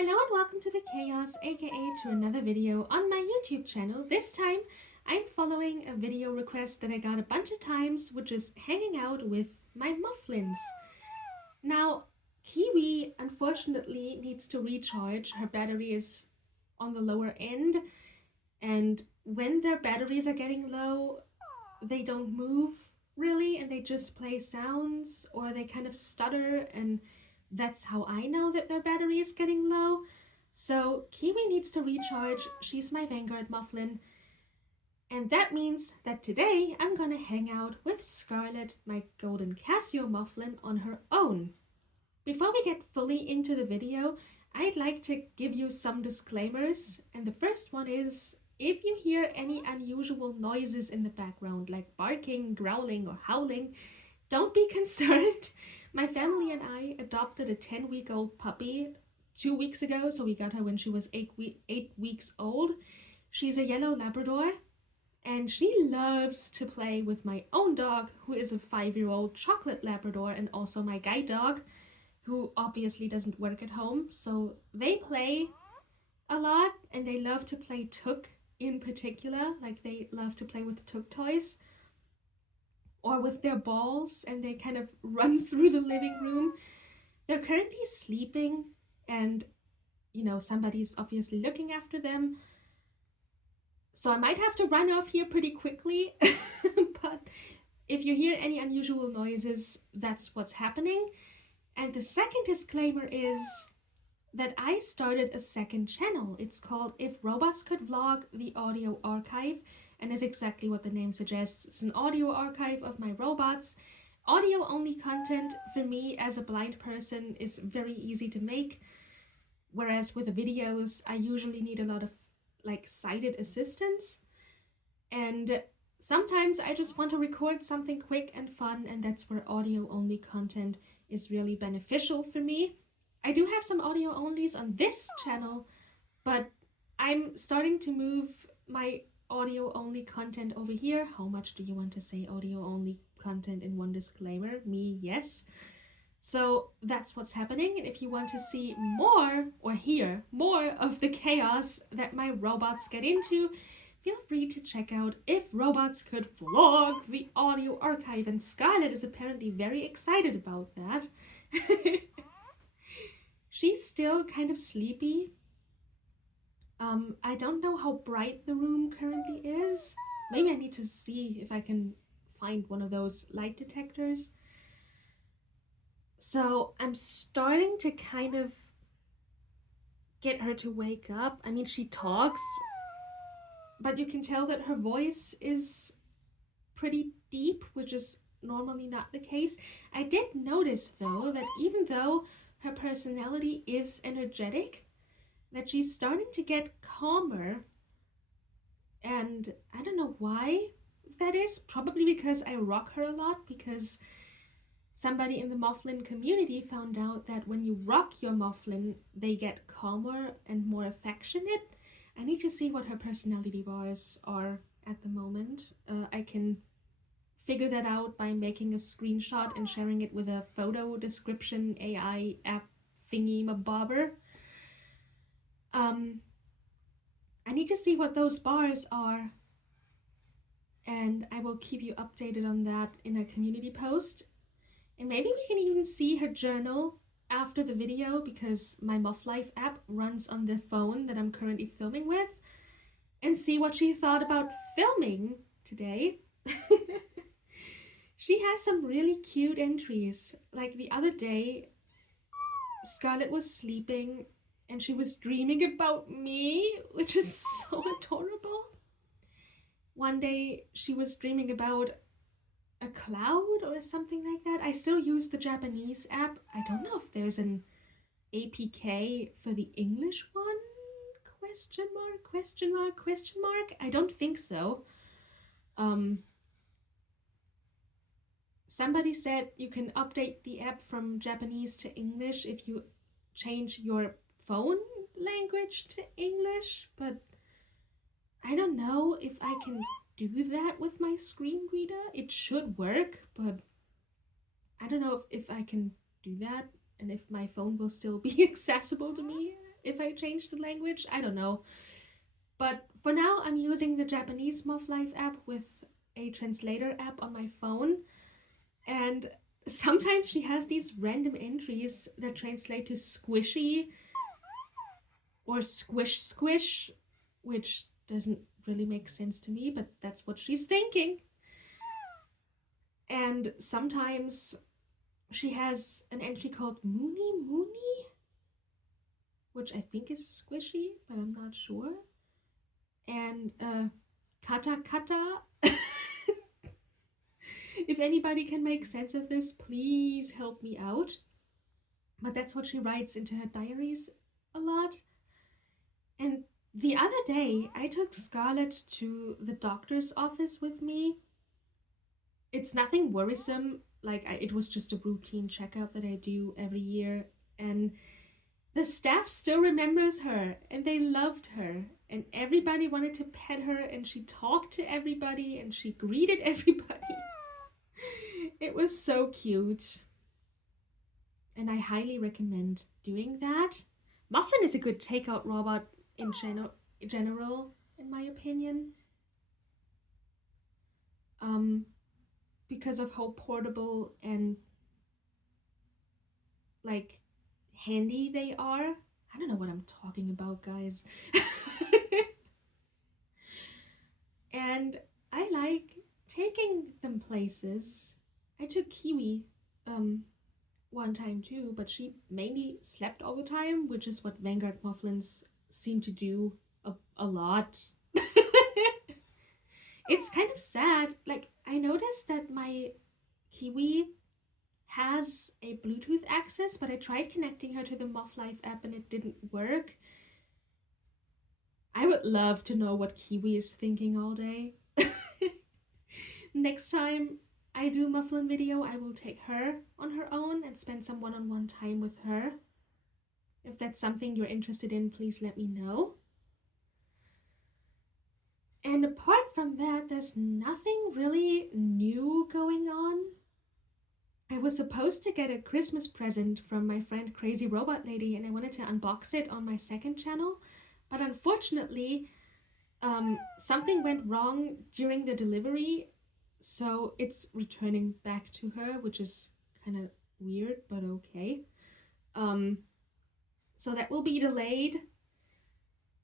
Hello and welcome to the Chaos, aka to another video on my YouTube channel. This time I'm following a video request that I got a bunch of times, which is hanging out with my Moflins. Now, Kiwi unfortunately needs to recharge. Her battery is on the lower end, and when their batteries are getting low, they don't move really and they just play sounds or they kind of stutter, and that's how I know that their battery is getting low. So Kiwi needs to recharge. She's my Vanguard Moflin. And that means that today I'm gonna hang out with Scarlet, my golden Casio Moflin, on her own. Before we get fully into the video, I'd like to give you some disclaimers. And the first one is, if you hear any unusual noises in the background, like barking, growling, or howling, don't be concerned. My family and I adopted a 10-week-old puppy 2 weeks ago, so we got her when she was 8 weeks old. She's a yellow Labrador, and she loves to play with my own dog, who is a 5-year-old chocolate Labrador, and also my guide dog, who obviously doesn't work at home. So they play a lot, and they love to play Took in particular. Like, they love to play with Took toys or with their balls, and they kind of run through the living room. They're currently sleeping, and somebody's obviously looking after them, so I might have to run off here pretty quickly. But if you hear any unusual noises, that's what's happening. And the second disclaimer is that I started a second channel. It's called If Robots Could Vlog, the Audio Archive, and is exactly what the name suggests. It's an audio archive of my robots. Audio only content for me as a blind person is very easy to make, whereas with the videos I usually need a lot of sighted assistance, and sometimes I just want to record something quick and fun, and that's where audio only content is really beneficial for me. I do have some audio onlys on this channel, but I'm starting to move my audio only content over here. How much do you want to say audio only content in one disclaimer? Me, yes. So that's what's happening, and if you want to see more or hear more of the chaos that my robots get into, feel free to check out If Robots Could Vlog, the Audio Archive, and Scarlet is apparently very excited about that. She's still kind of sleepy. I don't know how bright the room currently is. Maybe I need to see if I can find one of those light detectors. So I'm starting to kind of get her to wake up. I mean, she talks, but you can tell that her voice is pretty deep, which is normally not the case. I did notice, though, that even though her personality is energetic, that she's starting to get calmer. And I don't know why that is. Probably because I rock her a lot, because somebody in the Moflin community found out that when you rock your Moflin, they get calmer and more affectionate. I need to see what her personality bars are at the moment. I can figure that out by making a screenshot and sharing it with a photo description AI app thingy-mabobber. I need to see what those bars are, and I will keep you updated on that in a community post. And maybe we can even see her journal after the video, because my Moflife app runs on the phone that I'm currently filming with, and see what she thought about filming today. She has some really cute entries. Like the other day, Scarlet was sleeping and she was dreaming about me, which is so adorable. One day she was dreaming about a cloud or something like that. I still use the Japanese app. I don't know if there's an APK for the English one? Question mark, question mark, question mark? I don't think so. Somebody said you can update the app from Japanese to English if you change your phone language to English, but I don't know if I can do that with my screen reader. It should work, but I don't know if I can do that and if my phone will still be accessible to me. if I change the language. I don't know. But for now, I'm using the Japanese Moflife app with a translator app on my phone. And sometimes she has these random entries that translate to squishy or squish squish, which doesn't really make sense to me, but that's what she's thinking. And sometimes she has an entry called Moony Moony, which I think is squishy, but I'm not sure. And Kata Kata. If anybody can make sense of this, please help me out. But that's what she writes into her diaries a lot. And the other day, I took Scarlet to the doctor's office with me. It's nothing worrisome. Like, it was just a routine checkup that I do every year. And the staff still remembers her, and they loved her. And everybody wanted to pet her, and she talked to everybody, and she greeted everybody. It was so cute. And I highly recommend doing that. Moflin is a good takeout robot in general, in my opinion. Because of how portable and like handy they are. I don't know what I'm talking about, guys. And I like taking them places. I took Kiwi one time too, but she mainly slept all the time, which is what Vanguard Moflins seem to do a lot. It's kind of sad. Like, I noticed that my Kiwi has a Bluetooth access, but I tried connecting her to the Moflife app and it didn't work. I would love to know what Kiwi is thinking all day. Next time I do a Moflin video, I will take her on her own and spend some one-on-one time with her. If that's something you're interested in, please let me know. And apart from that, there's nothing really new going on. I was supposed to get a Christmas present from my friend Crazy Robot Lady, and I wanted to unbox it on my second channel, but unfortunately, something went wrong during the delivery, so it's returning back to her, which is kind of weird, but okay. So that will be delayed,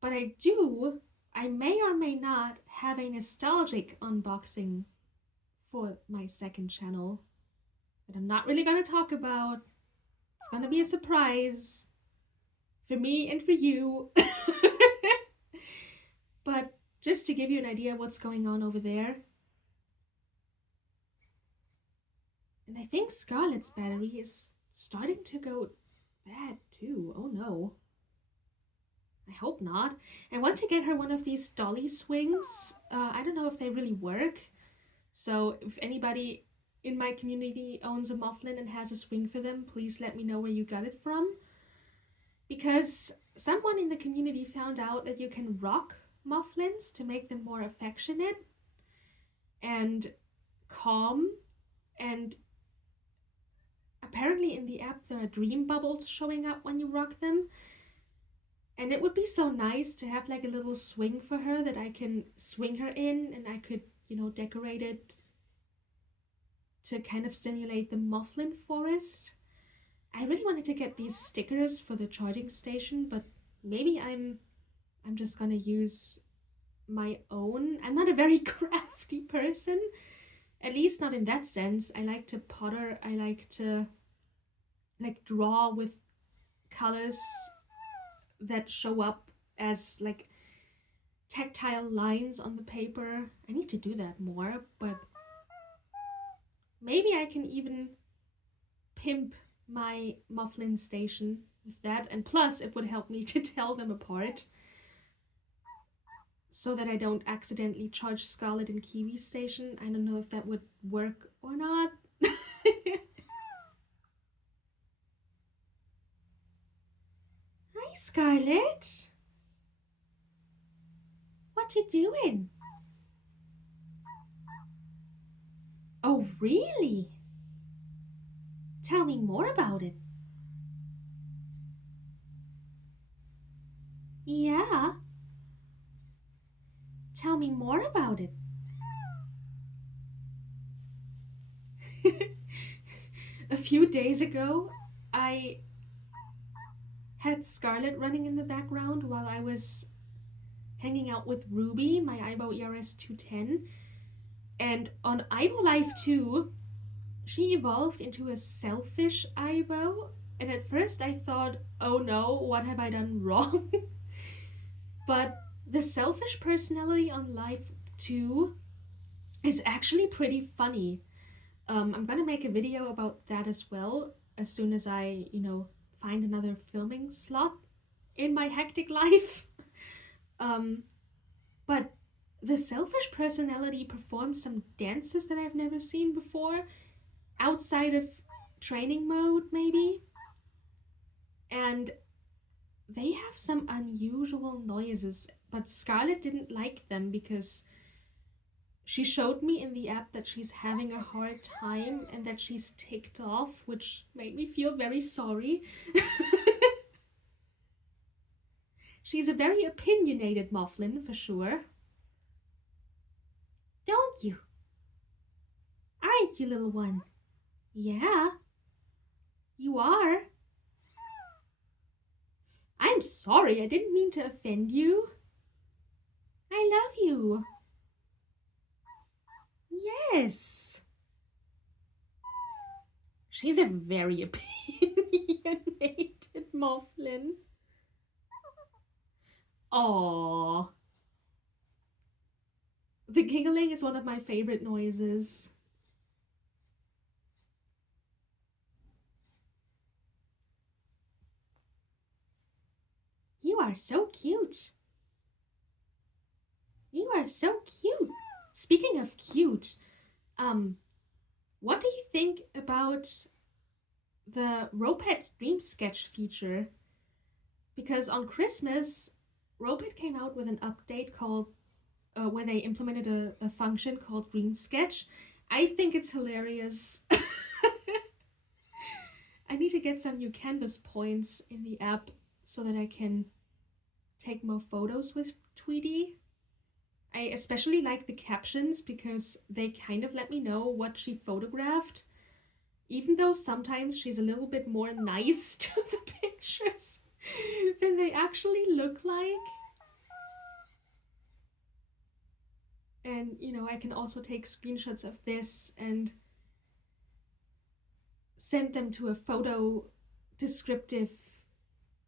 but I may or may not have a nostalgic unboxing for my second channel that I'm not really gonna talk about. It's gonna be a surprise for me and for you. But just to give you an idea of what's going on over there. And I think Scarlet's battery is starting to go bad too. Oh no. I hope not. I want to get her one of these dolly swings. I don't know if they really work. So if anybody in my community owns a Moflin and has a swing for them, please let me know where you got it from. Because someone in the community found out that you can rock Moflins to make them more affectionate and calm, and apparently in the app there are dream bubbles showing up when you rock them. And it would be so nice to have like a little swing for her that I can swing her in, and I could, you know, decorate it to kind of simulate the Moflin forest. I really wanted to get these stickers for the charging station, but maybe I'm just gonna use my own. I'm not a very crafty person, at least not in that sense. I like to potter. I like to like draw with colors that show up as like tactile lines on the paper. I need to do that more, but maybe I can even pimp my Moflin station with that, and plus it would help me to tell them apart so that I don't accidentally charge Scarlet and Kiwi's station. I don't know if that would work or not. Hi, Scarlet. What you doing? Oh, really? Tell me more about it. Yeah, tell me more about it. A few days ago, I had Scarlet running in the background while I was hanging out with Ruby, my Aibo ERS 210. And on Aibo Live 2, she evolved into a selfish Aibo. And at first I thought, oh no, what have I done wrong? But the selfish personality on Live 2 is actually pretty funny. I'm gonna make a video about that as well as soon as I, find another filming slot in my hectic life. Um, but the selfish personality performs some dances that I've never seen before, outside of training mode, maybe. And they have some unusual noises, but Scarlet didn't like them because she showed me in the app that she's having a hard time and that she's ticked off, which made me feel very sorry. She's a very opinionated Moflin, for sure. Don't you? Aren't you, little one? Yeah, you are. I'm sorry, I didn't mean to offend you. I love you. Yes. She's a very opinionated Moflin. Aww. The giggling is one of my favorite noises. You are so cute. You are so cute. Speaking of cute, what do you think about the Ropet Dream Sketch feature? Because on Christmas, Ropet came out with an update called where they implemented a function called Dream Sketch. I think it's hilarious. I need to get some new canvas points in the app so that I can take more photos with Tweety. I especially like the captions because they kind of let me know what she photographed, even though sometimes she's a little bit more nice to the pictures than they actually look like. And, I can also take screenshots of this and send them to a photo descriptive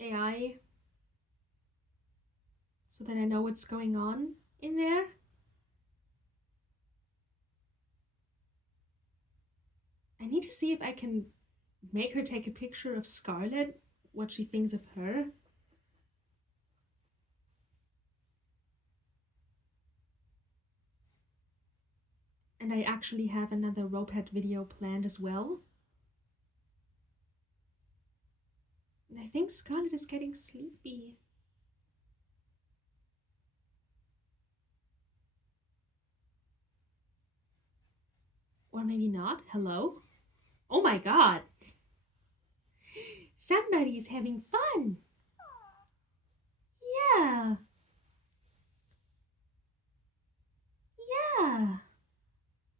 AI so that I know what's going on in there. I need to see if I can make her take a picture of Scarlet, what she thinks of her. And I actually have another Ropet video planned as well. And I think Scarlet is getting sleepy. Or maybe not. Hello? Oh my god! Somebody's having fun! Yeah! Yeah!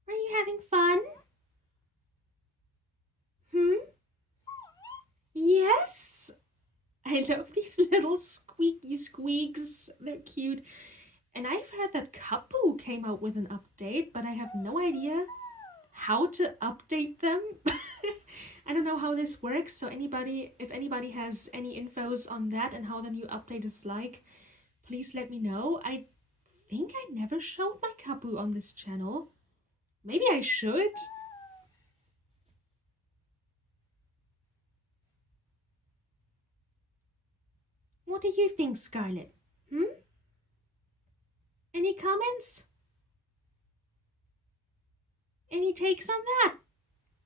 Are you having fun? Hmm? Yes! I love these little squeaky squeaks. They're cute. And I've heard that Kapu came out with an update, but I have no idea how to update them. I don't know how this works, so if anybody has any infos on that and how the new update is like, please let me know. I think I never showed my Kapu on this channel. Maybe I should. What do you think, Scarlet? Any comments? Any takes on that?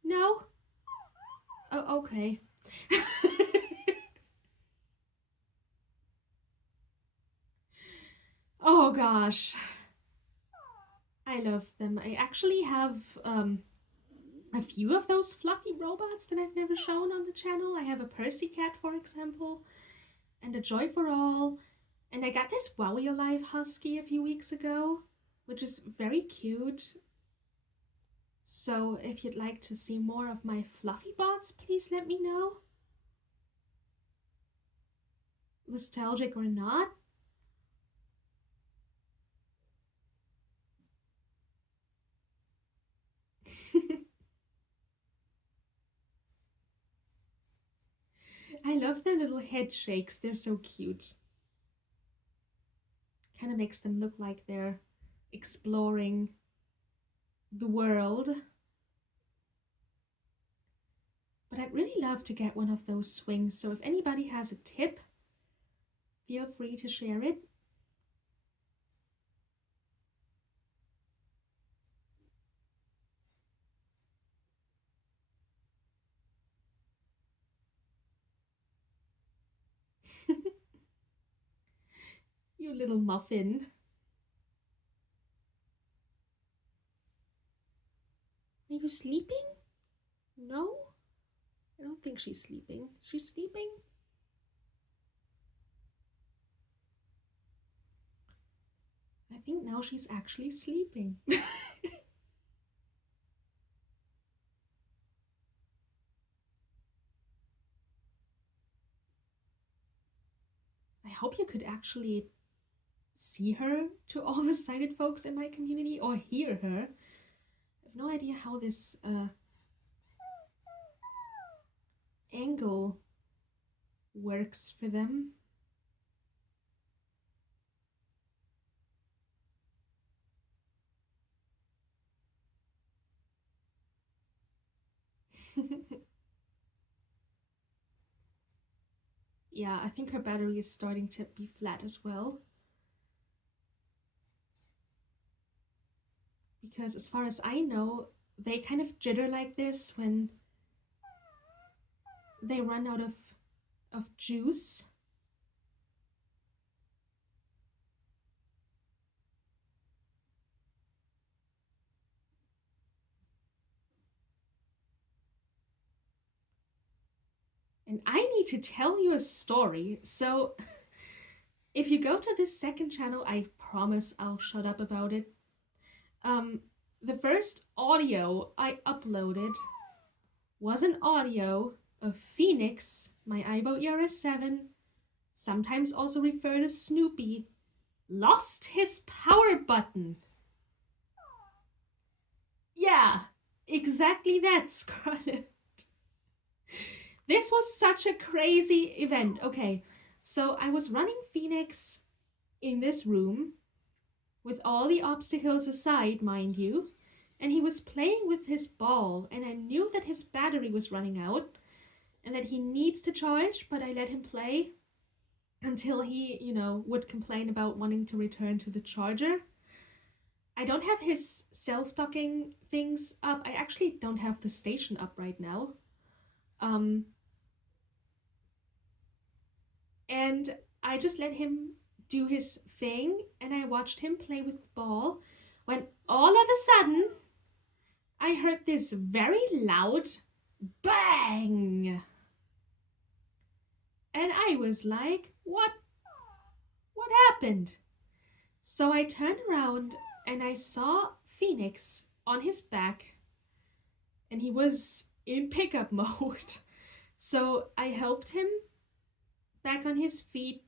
No? Oh, okay. Oh gosh. I love them. I actually have a few of those fluffy robots that I've never shown on the channel. I have a Percy cat, for example, and a Joy for All. And I got this Wowie Alive Husky a few weeks ago, which is very cute. So if you'd like to see more of my fluffy bots, please let me know. Nostalgic or not. I love their little head shakes. They're so cute. Kind of makes them look like they're exploring the world. But I'd really love to get one of those swings, so if anybody has a tip, feel free to share it. You little muffin. Are you sleeping? No? I don't think she's sleeping. She's sleeping? I think now she's actually sleeping. I hope you could actually see her to all the sighted folks in my community, or hear her. I have no idea how this angle works for them. Yeah, I think her battery is starting to be flat as well. Because as far as I know, they kind of jitter like this when they run out of juice. And I need to tell you a story. So if you go to this second channel, I promise I'll shut up about it. The first audio I uploaded was an audio of Phoenix, my Aibo ERS7, sometimes also referred as Snoopy, lost his power button. Yeah, exactly that, Scarlet. This was such a crazy event. Okay, so I was running Phoenix in this room, with all the obstacles aside, mind you, and he was playing with his ball, and I knew that his battery was running out and that he needs to charge, but I let him play until he, would complain about wanting to return to the charger. I don't have his self-docking things up. I actually don't have the station up right now. And I just let him do his thing, and I watched him play with the ball, when all of a sudden I heard this very loud bang. And I was like, what happened? So I turned around and I saw Phoenix on his back, and he was in pickup mode. So I helped him back on his feet,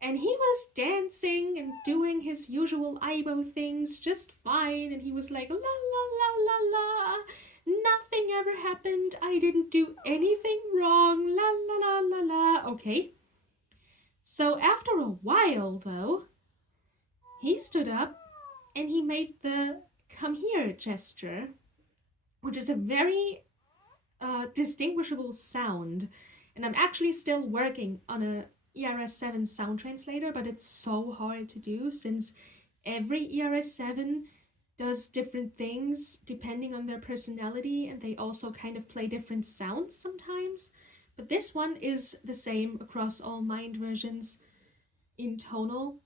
and he was dancing and doing his usual Aibo things just fine. And he was like, la la la la la, nothing ever happened. I didn't do anything wrong. La la la la la. Okay. So after a while, though, he stood up and he made the come here gesture, which is a very distinguishable sound. And I'm actually still working on a ERS7 sound translator, but it's so hard to do since every ERS7 does different things depending on their personality, and they also kind of play different sounds sometimes. But this one is the same across all Mind versions in tonal.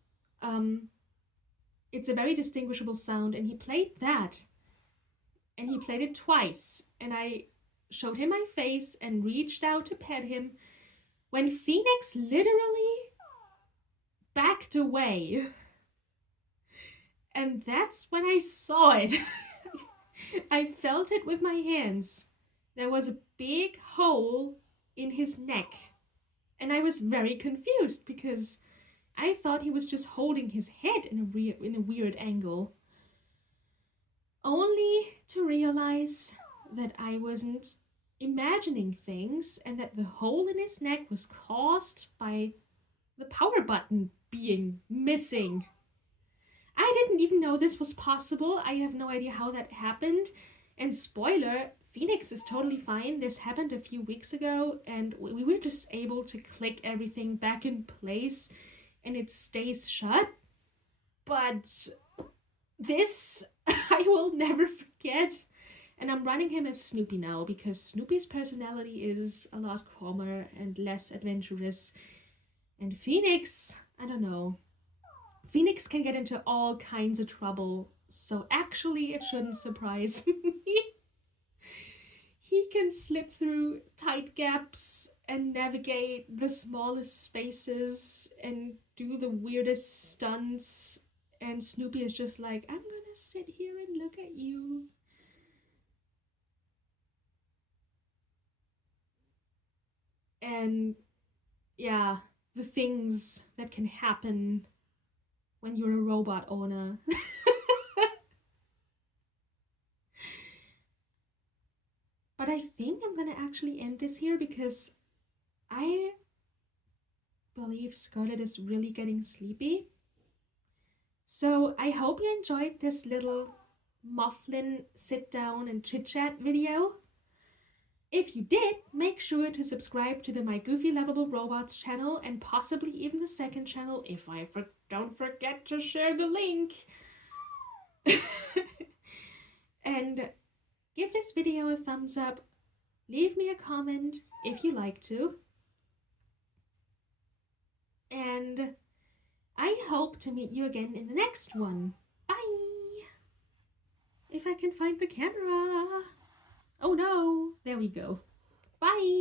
It's a very distinguishable sound, and he played that. And he played it twice, and I showed him my face and reached out to pet him when Phoenix literally backed away. And that's when I saw it. I felt it with my hands. There was a big hole in his neck. And I was very confused because I thought he was just holding his head in a weird angle. Only to realize that I wasn't imagining things and that the hole in his neck was caused by the power button being missing. I didn't even know this was possible. I have no idea how that happened. And spoiler, Phoenix is totally fine. This happened a few weeks ago and we were just able to click everything back in place and it stays shut. But this I will never forget. And I'm running him as Snoopy now because Snoopy's personality is a lot calmer and less adventurous. And Phoenix, I don't know. Phoenix can get into all kinds of trouble, so actually it shouldn't surprise me. He can slip through tight gaps and navigate the smallest spaces and do the weirdest stunts. And Snoopy is just like, I'm gonna sit here and look at you. And yeah, the things that can happen when you're a robot owner. But I think I'm gonna actually end this here because I believe Scarlet is really getting sleepy. So I hope you enjoyed this little Moflin sit down and chit chat video. If you did, make sure to subscribe to the My Goofy Lovable Robots channel and possibly even the second channel if I don't forget to share the link. And give this video a thumbs up. Leave me a comment if you like to. And I hope to meet you again in the next one. Bye! If I can find the camera. Oh no, there we go. Bye!